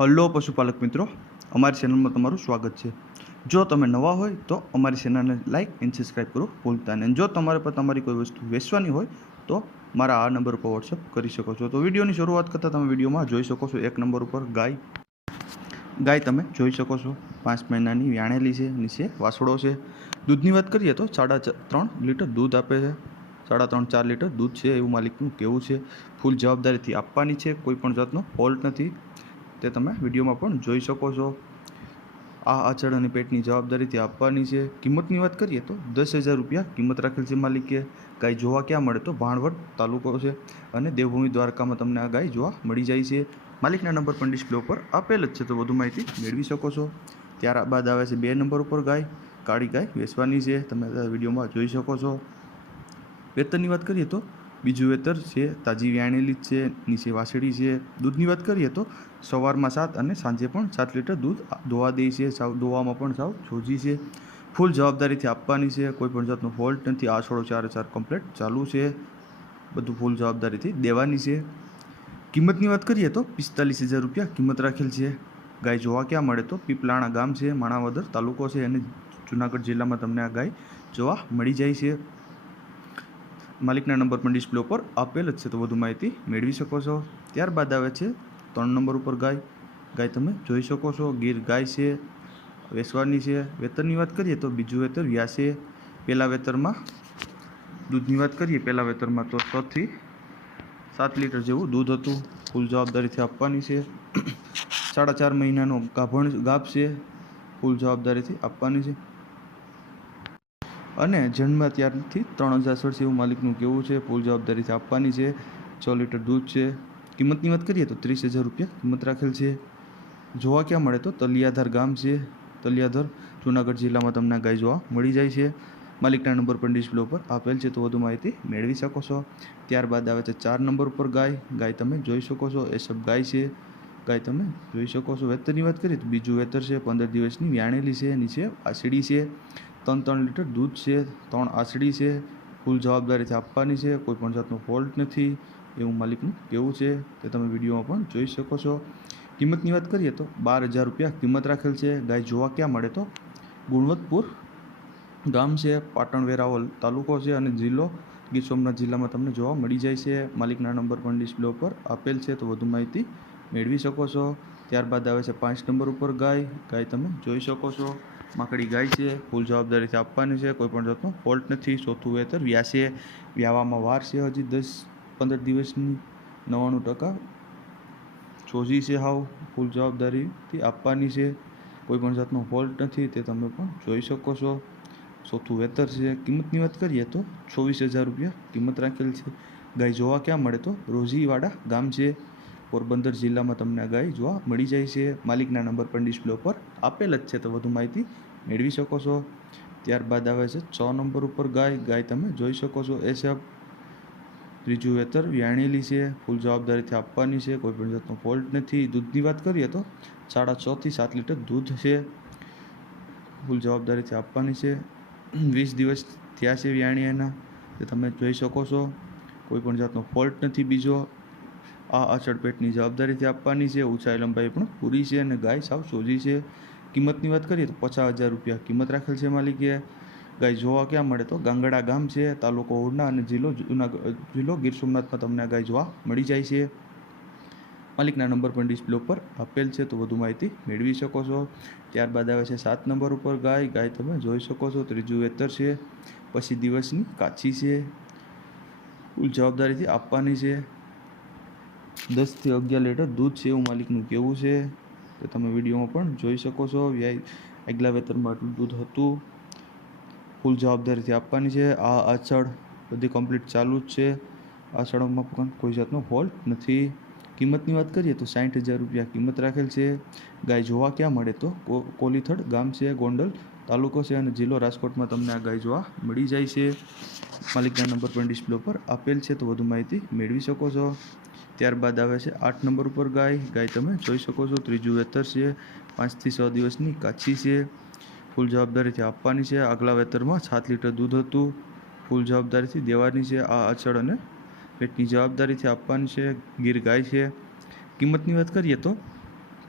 Hello પશુપાલક મિત્રો, અમારી ચેનલમાં તમારું સ્વાગત છે। જો તમે નવા હોય તો અમારી ચેનલને લાઇક એન્ડ સબસ્ક્રાઈબ કરો ભૂલતા નહીં। જો તમારે પર તમારી કોઈ વસ્તુ વેચવાની હોય તો મારા આ નંબર ઉપર વોટ્સઅપ કરી શકો છો। તો વિડીયોની શરૂઆત કરતાં તમે વિડીયોમાં જોઈ શકો છો, એક નંબર ઉપર ગાય તમે જોઈ શકો છો। 5 મહિનાની વ્યાણેલી છે, નીચે વાસળો છે। દૂધની વાત કરીએ તો 3.5 લીટર દૂધ આપે છે। 3.5-4 લીટર દૂધ છે એવું માલિકનું કહેવું છે। ફૂલ જવાબદારીથી આપવાની છે, કોઈ પણ જાતનો ફોલ્ટ નથી, તે તમે વિડીયોમાં પણ જોઈ શકો છો। આ આચળ અને પેટની જવાબદારીથી આપવાની છે। કિંમતની વાત કરીએ તો 10,000 રૂપિયા કિંમત રાખેલ છે માલિકે। ગાય જોવા ક્યાં મળે તો ભાણવડ તાલુકો છે અને દેવભૂમિ દ્વારકામાં તમને આ ગાય જોવા મળી જાય છે। માલિકના નંબર પણ ડિસ્પ્લે ઉપર આપેલ જ છે, તો વધુ માહિતી મેળવી શકો છો। ત્યારબાદ આવે છે 2 નંબર ઉપર ગાય, કાળી ગાય વેચવાની છે, તમે વિડીયોમાં જોઈ શકો છો। વેતરની વાત કરીએ તો બીજું વેતર છે, તાજી વ્યાણેલી જ છે, નીચે વાસળી છે। દૂધની વાત કરીએ તો સવારમાં 7 અને સાંજે પણ 7 લીટર દૂધ દોવા દે છે। દોવામાં પણ સાવ સોજી છે। ફૂલ જવાબદારીથી આપવાની છે, કોઈ પણ જાતનો ફોલ્ટ નથી। આછોડો 4 કમ્પ્લીટ ચાલુ છે, બધું ફૂલ જવાબદારીથી દેવાની છે। કિંમતની વાત કરીએ તો 45,000 રૂપિયા કિંમત રાખેલ છે। ગાય જોવા ક્યાં મળે તો પીપલાણા ગામ છે, માણાવદર તાલુકો છે અને જુનાગઢ જિલ્લામાં તમને આ ગાય જોવા મળી જાય છે। માલિકના નંબર પણ ડિસ્પ્લે ઉપર આપેલ જ છે, તો વધુ માહિતી મેળવી શકો છો। ત્યારબાદ આવે છે 3 નંબર ઉપર ગાય તમે જોઈ શકો છો, ગીર ગાય છે, વેચવાની છે। વેતરની વાત કરીએ તો બીજું વેતર વ્યાસે। પહેલા વેતરમાં દૂધની વાત કરીએ, પહેલા વેતરમાં તો 6 થી 7 લીટર જેવું દૂધ હતું। ફૂલ જવાબદારીથી આપવાની છે। 4.5 મહિનાનો ગાભ છે, ફૂલ જવાબદારીથી આપવાની છે અને જન્મ ત્યારથી 3,000 સળસે એવું માલિકનું કહેવું છે। ફૂલ જવાબદારીથી આપવાની છે। 6 લીટર દૂધ છે। કિંમતની વાત કરીએ તો 30,000 રૂપિયા કિંમત રાખેલ છે। જોવા ક્યાં મળે તો તલિયાધાર ગામ છે, તલિયાધાર જુનાગઢ જિલ્લામાં તમને ગાય જોવા મળી જાય છે। માલિકના નંબર પણ ડિસ્પ્લે ઉપર આપેલ છે, તો વધુ માહિતી મેળવી શકો છો। ત્યારબાદ આવે છે 4 નંબર ઉપર ગાય તમે જોઈ શકો છો, એ સબ ગાય છે, ગાય તમે જોઈ શકો છો। વેતરની વાત કરીએ તો બીજું વેતર છે, 15 દિવસની વ્યાણેલી છે, નીચે આછડી છે, 3 લીટર દૂધ છે, 3 આછડી છે, ફૂલ જવાબદારીથી આપવાની છે, કોઈ પણ જાતનો ફોલ્ટ નથી એવું માલિકનું કહેવું છે, તે તમે વિડીયોમાં પણ જોઈ શકો છો। કિંમતની વાત કરીએ તો 12,000 રૂપિયા કિંમત રાખેલ છે। ગાય જોવા ક્યાં મળે તો ગુણવંતપુર ગામ છે, પાટણ વેરાવળ તાલુકો છે અને જિલ્લો ગીર સોમનાથ જિલ્લામાં તમને જોવા મળી જાય છે। માલિકના નંબર પણ ડિસ્પ્લે ઉપર આપેલ છે, તો વધુ માહિતી મેળવી શકો છો। ત્યારબાદ આવે છે 5 નંબર ઉપર ગાય તમે જોઈ શકો છો, માકડી ગાય છે, ફૂલ જવાબદારીથી આપવાની છે, કોઈ પણ જાતનો ફોલ્ટ નથી। ચોથું વેતર વ્યાસે। વ્યાવામાં વાર છે, હજી 10-15 દિવસની, 99% સોજી છે, હાવ ફૂલ જવાબદારીથી આપવાની છે, કોઈ પણ જાતનો ફોલ્ટ નથી, તે તમે પણ જોઈ શકો છો। ચોથું વેતર છે। કિંમતની વાત કરીએ તો 24,000 રૂપિયા કિંમત રાખેલ છે। ગાય જોવા ક્યાં મળે તો રોજીવાડા ગામ છે, પોરબંદર જિલ્લામાં તમને આ ગાય જોવા મળી જાય છે। માલિકના નંબર પણ ડિસ્પ્લે ઉપર આપેલ જ છે, તો વધુ માહિતી મેળવી શકો છો। ત્યારબાદ આવે છે 6 નંબર ઉપર ગાય તમે જોઈ શકો છો, એ સબ ત્રીજું વેતર વ્યાણેલી છે, ફૂલ જવાબદારીથી આપવાની છે, કોઈ પણ જાતનો ફોલ્ટ નથી। દૂધની વાત કરીએ તો 6.5 થી 7 લીટર દૂધ છે, ફૂલ જવાબદારીથી આપવાની છે। 20 દિવસ થયા છે વ્યાણી એના, તે તમે જોઈ શકો છો, કોઈ પણ જાતનો ફોલ્ટ નથી। બીજો આ આચળ પેટની જવાબદારીથી આપવાની છે, ઊંચાઈ લંબાઈ પણ પૂરી છે અને ગાય સાવ સોજી છે। કિંમતની વાત કરીએ તો 50,000 રૂપિયા કિંમત રાખેલ છે માલિકે। ગાય જોવા ક્યાં મળે તો ગાંગડા ગામ છે, તાલુકો ઉના અને જિલ્લો ગીર સોમનાથમાં તમને આ ગાય જોવા મળી જાય છે। માલિકના નંબર પણ ડિસ્પ્લે ઉપર આપેલ છે, તો વધુ માહિતી મેળવી શકો છો। ત્યારબાદ આવે છે 7 નંબર ઉપર ગાય તમે જોઈ શકો છો, ત્રીજું વેતર છે, 25 દિવસની કાચી છે, ફૂલ જવાબદારીથી આપવાની છે, 10 થી 11 લીટર દૂધ છે એવું માલિકનું કહેવું છે, તો તમે વિડીયોમાં પણ જોઈ શકો છો। આગલા વેતરમાં આટલું દૂધ હતું, ફૂલ જવાબદારીથી આપવાની છે। આ આચળ બધી કમ્પ્લીટ ચાલુ જ છે, આચળોમાં પણ કોઈ જાતનો ફોલ્ટ નથી। કિંમતની વાત કરીએ તો 60,000 રૂપિયા કિંમત રાખેલ છે। ગાય જોવા ક્યાં મળે તો કોલીથડ ગામ છે, ગોંડલ તાલુકો છે અને જિલ્લો રાજકોટમાં તમને આ ગાય જોવા મળી જાય છે। માલિકના નંબર પણ ડિસ્પ્લે ઉપર આપેલ છે, તો વધુ માહિતી મેળવી શકો છો। ત્યારબાદ આવે છે 8 નંબર ઉપર ગાય તમે જોઈ શકો છો, ત્રીજું વેતર છે, 5 થી 6 દિવસની કાચી છે, ફૂલ જવાબદારીથી આપવાની છે। આગલા વેતરમાં 7 લીટર દૂધ હતું, ફૂલ જવાબદારીથી દેવાની છે। આ આચળ અને પેટની જવાબદારીથી આપવાની છે, ગીર ગાય છે। કિંમતની વાત કરીએ તો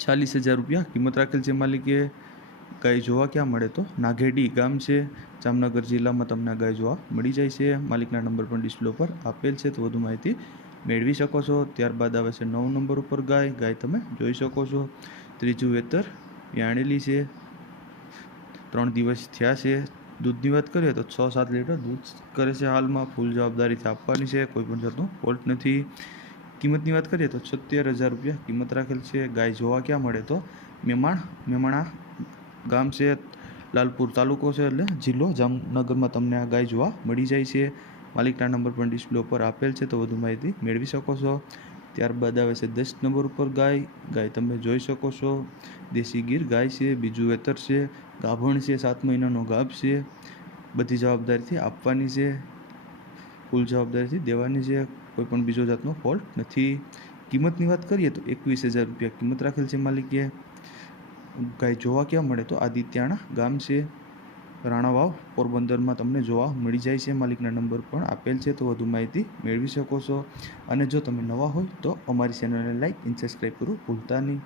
₹40,000 કિંમત રાખેલ છે માલિકે. ગાય જોવા ક્યાં મળે તો નાઘેડી ગામ છે, જામનગર જિલ્લામાં તમને આ ગાય જોવા મળી જાય છે. માલિકના નંબર પણ ડિસ્પ્લે ઉપર આપેલ છે, તો વધુ માહિતી મેળવી શકો છો. ત્યારબાદ આવે છે 9 નંબર ઉપર ગાય તમે જોઈ શકો છો. ત્રીજું વેતર વ્યાણેલી છે, 3 દિવસ થયા છે. દૂધની વાત કરીએ તો 6-7 લીટર દૂધ કરે છે હાલમાં. ફૂલ જવાબદારીથી આપવાની છે, કોઈ પણ જાતનો ફોલ્ટ નથી. કિંમતની વાત કરીએ તો ₹76,000 કિંમત રાખેલ છે. ગાય જોવા ક્યાં મળે તો મેમણા ગામ છે, લાલપુર તાલુકો છે, એટલે જિલ્લો જામનગરમાં તમને આ ગાય જોવા મળી જાય છે. માલિકના નંબર પણ ડિસ્પ્લે ઉપર આપેલ છે, તો વધુ માહિતી મેળવી શકો છો. ત્યારબાદ આવે છે 10 નંબર ઉપર ગાય તમે જોઈ શકો છો. દેશી ગીર ગાય છે, બીજું વેતર છે, ગાભણ છે, 7 મહિનાનો ગાભ છે. બધી જવાબદારીથી આપવાની છે, ફૂલ જવાબદારીથી દેવાની છે, કોઈ પણ બીજો જાતનો ફોલ્ટ નથી. કિંમતની વાત કરીએ તો ₹21,000 કિંમત રાખેલ છે માલિકે. ગાય જોવા ક્યાં મળે તો આદિત્યાણા ગામ છે, રાણાવાવ પોરબંદરમાં તમને જોવા મળી જાય છે. માલિકના નંબર પણ આપેલ છે, તો વધુ માહિતી મેળવી શકો છો. અને જો તમે નવા હોય તો અમારી ચેનલને લાઈક અને સબસ્ક્રાઈબ કરવું ભૂલતા નહીં.